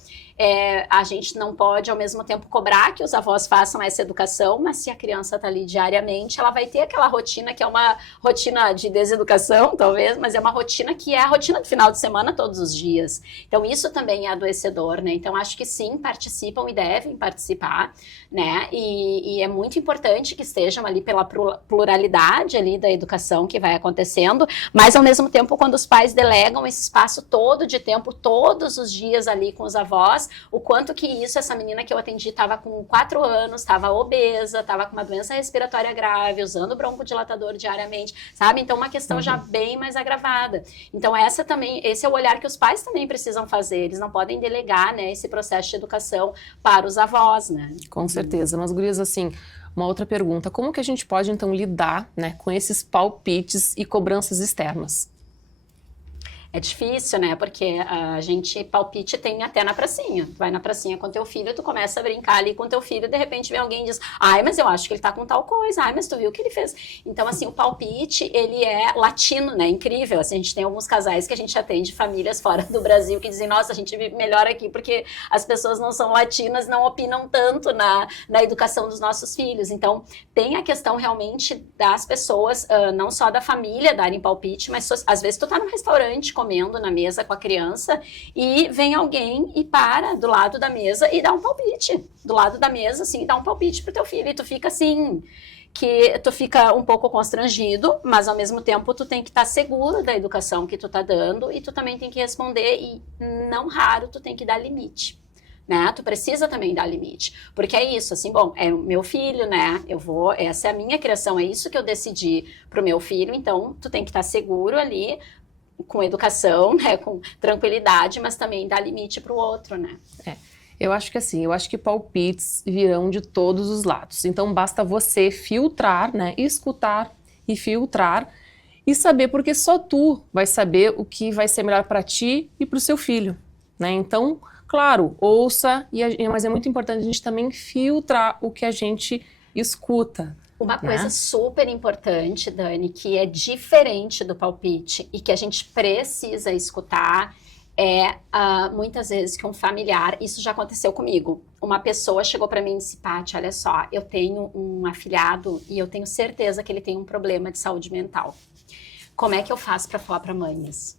a gente não pode, ao mesmo tempo, cobrar que os avós façam essa educação, mas se a criança está ali diariamente, ela vai ter aquela rotina que é uma rotina de deseducação, talvez, mas é uma rotina que é a rotina do final de semana todos os dias. Então, isso também é adoecedor, né? Então, acho que sim, participam e devem participar, né? E é muito importante que estejam ali pela pluralidade ali da educação que vai acontecendo, mas, ao mesmo tempo, quando os pais delegam esse espaço todo de tempo, todos os dias ali com os avós, o quanto que isso, essa menina que eu atendi estava com 4 anos, estava obesa, estava com uma doença respiratória grave, usando broncodilatador diariamente, sabe? Então, uma questão já bem mais agravada. Então, esse é o olhar que os pais também precisam fazer, eles não podem delegar, né, esse processo de educação para os avós, né? Com certeza, mas gurias, assim, uma outra pergunta, como que a gente pode, então, lidar, né, com esses palpites e cobranças externas? É difícil, né? Porque a gente, palpite tem até na pracinha. Tu vai na pracinha com teu filho, tu começa a brincar ali com teu filho, de repente vem alguém e diz, ai, mas eu acho que ele tá com tal coisa, ai, mas tu viu o que ele fez. Então, assim, o palpite, ele é latino, né? Incrível. Assim, a gente tem alguns casais que a gente atende, famílias fora do Brasil, que dizem, nossa, a gente vive melhor aqui porque as pessoas não são latinas, não opinam tanto na educação dos nossos filhos. Então, tem a questão realmente das pessoas, não só da família darem palpite, mas às vezes tu tá num restaurante comendo na mesa com a criança e vem alguém e para do lado da mesa e dá um palpite. Do lado da mesa, assim, dá um palpite pro teu filho. E tu fica assim, que tu fica um pouco constrangido, mas ao mesmo tempo tu tem que estar seguro da educação que tu tá dando e tu também tem que responder e não raro tu tem que dar limite. Né? Tu precisa também dar limite, porque é isso, assim, bom, é o meu filho, né, essa é a minha criação, é isso que eu decidi pro meu filho, então tu tem que estar seguro ali, com educação, né, com tranquilidade, mas também dar limite pro outro, né. Eu acho que assim, palpites virão de todos os lados, então basta você filtrar, né, escutar e filtrar e saber, porque só tu vai saber o que vai ser melhor para ti e pro seu filho, né, então... Claro, ouça, mas é muito importante a gente também filtrar o que a gente escuta. Uma coisa super importante, Dani, que é diferente do palpite e que a gente precisa escutar é, muitas vezes, que um familiar, isso já aconteceu comigo, uma pessoa chegou para mim e disse, Paty, olha só, eu tenho um afilhado e eu tenho certeza que ele tem um problema de saúde mental. Como é que eu faço para falar para mãe isso?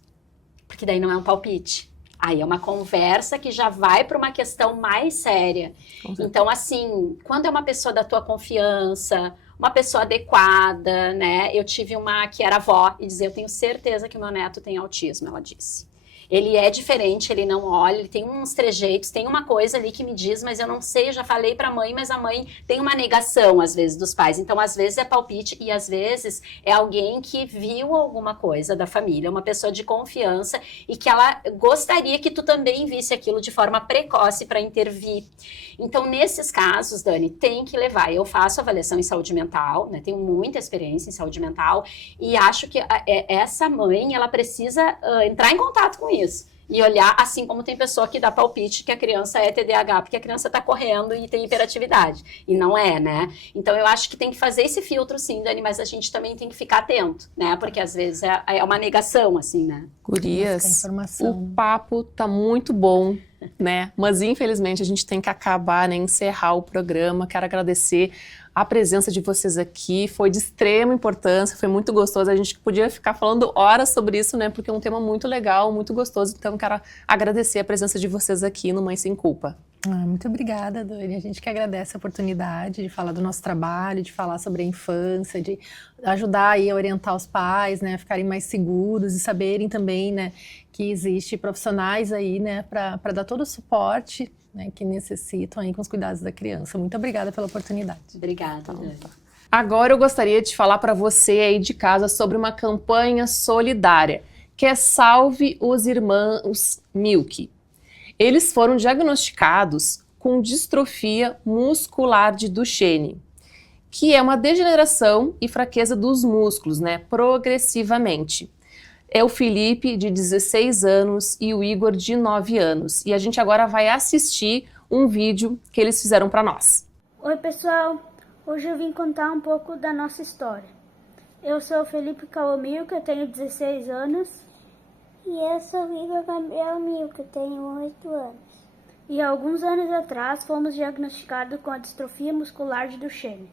Porque daí não é um palpite. Aí é uma conversa que já vai para uma questão mais séria. Então, assim, quando é uma pessoa da tua confiança, uma pessoa adequada, né? Eu tive uma que era avó e dizia, eu tenho certeza que o meu neto tem autismo, ela disse. Ele é diferente, ele não olha, ele tem uns trejeitos, tem uma coisa ali que me diz, mas eu não sei, eu já falei pra mãe, mas a mãe tem uma negação, às vezes, dos pais. Então, às vezes é palpite e, às vezes, é alguém que viu alguma coisa da família, uma pessoa de confiança e que ela gostaria que tu também visse aquilo de forma precoce para intervir. Então, nesses casos, Dani, tem que levar. Eu faço avaliação em saúde mental, né? Tenho muita experiência em saúde mental e acho que essa mãe, ela precisa entrar em contato com isso. E olhar, assim como tem pessoa que dá palpite que a criança é TDAH, porque a criança tá correndo e tem hiperatividade. E não é, né? Então, eu acho que tem que fazer esse filtro, sim, Dani, mas a gente também tem que ficar atento, né? Porque, às vezes, é uma negação, assim, né? Gurias, o papo tá muito bom, né? Mas, infelizmente, a gente tem que acabar, né? Encerrar o programa. Quero agradecer a presença de vocês aqui, foi de extrema importância, foi muito gostoso, a gente podia ficar falando horas sobre isso, né, porque é um tema muito legal, muito gostoso, então quero agradecer a presença de vocês aqui no Mãe Sem Culpa. Muito obrigada, Dani. A gente que agradece a oportunidade de falar do nosso trabalho, de falar sobre a infância, de ajudar aí a orientar os pais, né, a ficarem mais seguros e saberem também, né, que existe profissionais aí, né, para dar todo o suporte, né, que necessitam aí com os cuidados da criança. Muito obrigada pela oportunidade. Obrigada, Dani. Agora eu gostaria de falar para você aí de casa sobre uma campanha solidária, que é Salve os Irmãos Milk. Eles foram diagnosticados com distrofia muscular de Duchenne, que é uma degeneração e fraqueza dos músculos, né, progressivamente. É o Felipe, de 16 anos, e o Igor, de 9 anos. E a gente agora vai assistir um vídeo que eles fizeram para nós. Oi, pessoal! Hoje eu vim contar um pouco da nossa história. Eu sou o Felipe Calomilco, eu tenho 16 anos. E eu sou o Igor Gabriel Milk, eu tenho 8 anos. E há alguns anos atrás fomos diagnosticados com a distrofia muscular de Duchenne,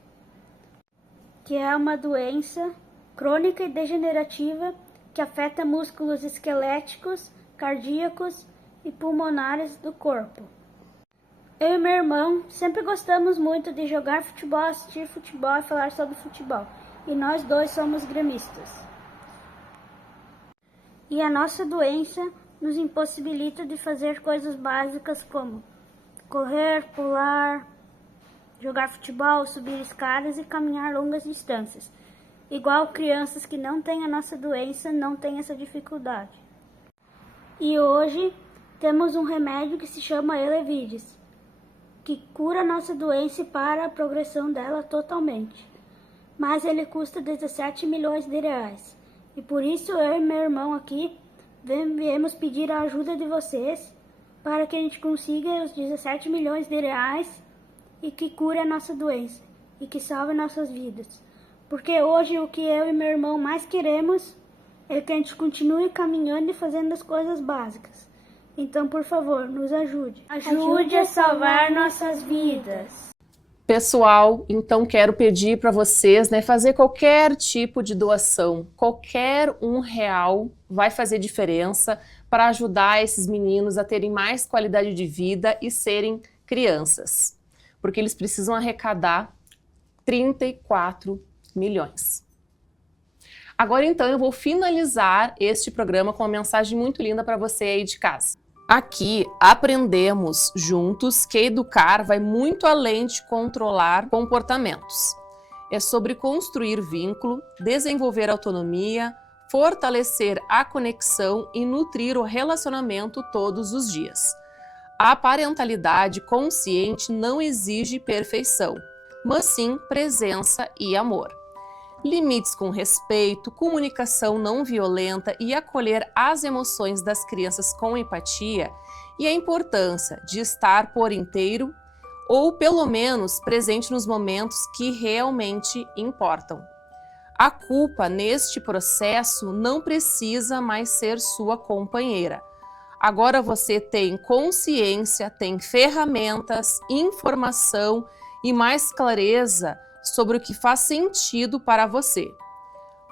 que é uma doença crônica e degenerativa que afeta músculos esqueléticos, cardíacos e pulmonares do corpo. Eu e meu irmão sempre gostamos muito de jogar futebol, assistir futebol e falar sobre futebol. E nós dois somos gremistas. E a nossa doença nos impossibilita de fazer coisas básicas como correr, pular, jogar futebol, subir escadas e caminhar longas distâncias. Igual crianças que não têm a nossa doença não têm essa dificuldade. E hoje temos um remédio que se chama Elevidys, que cura a nossa doença e para a progressão dela totalmente. Mas ele custa 17 milhões de reais. E por isso eu e meu irmão aqui viemos pedir a ajuda de vocês para que a gente consiga os 17 milhões de reais e que cure a nossa doença e que salve nossas vidas. Porque hoje o que eu e meu irmão mais queremos é que a gente continue caminhando e fazendo as coisas básicas. Então, por favor, nos ajude. Ajude a salvar nossas vidas. Pessoal, então quero pedir para vocês, né, fazer qualquer tipo de doação. Qualquer R$1 vai fazer diferença para ajudar esses meninos a terem mais qualidade de vida e serem crianças. Porque eles precisam arrecadar 34 milhões. Agora então eu vou finalizar este programa com uma mensagem muito linda para você aí de casa. Aqui aprendemos juntos que educar vai muito além de controlar comportamentos. É sobre construir vínculo, desenvolver autonomia, fortalecer a conexão e nutrir o relacionamento todos os dias. A parentalidade consciente não exige perfeição, mas sim presença e amor. Limites com respeito, comunicação não violenta e acolher as emoções das crianças com empatia e a importância de estar por inteiro ou pelo menos presente nos momentos que realmente importam. A culpa neste processo não precisa mais ser sua companheira. Agora você tem consciência, tem ferramentas, informação e mais clareza sobre o que faz sentido para você.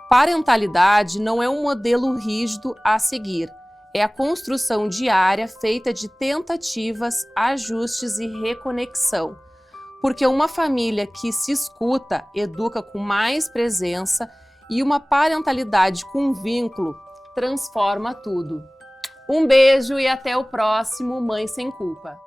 Parentalidade não é um modelo rígido a seguir, é a construção diária feita de tentativas, ajustes e reconexão. Porque uma família que se escuta, educa com mais presença e uma parentalidade com vínculo transforma tudo. Um beijo e até o próximo Mãe Sem Culpa.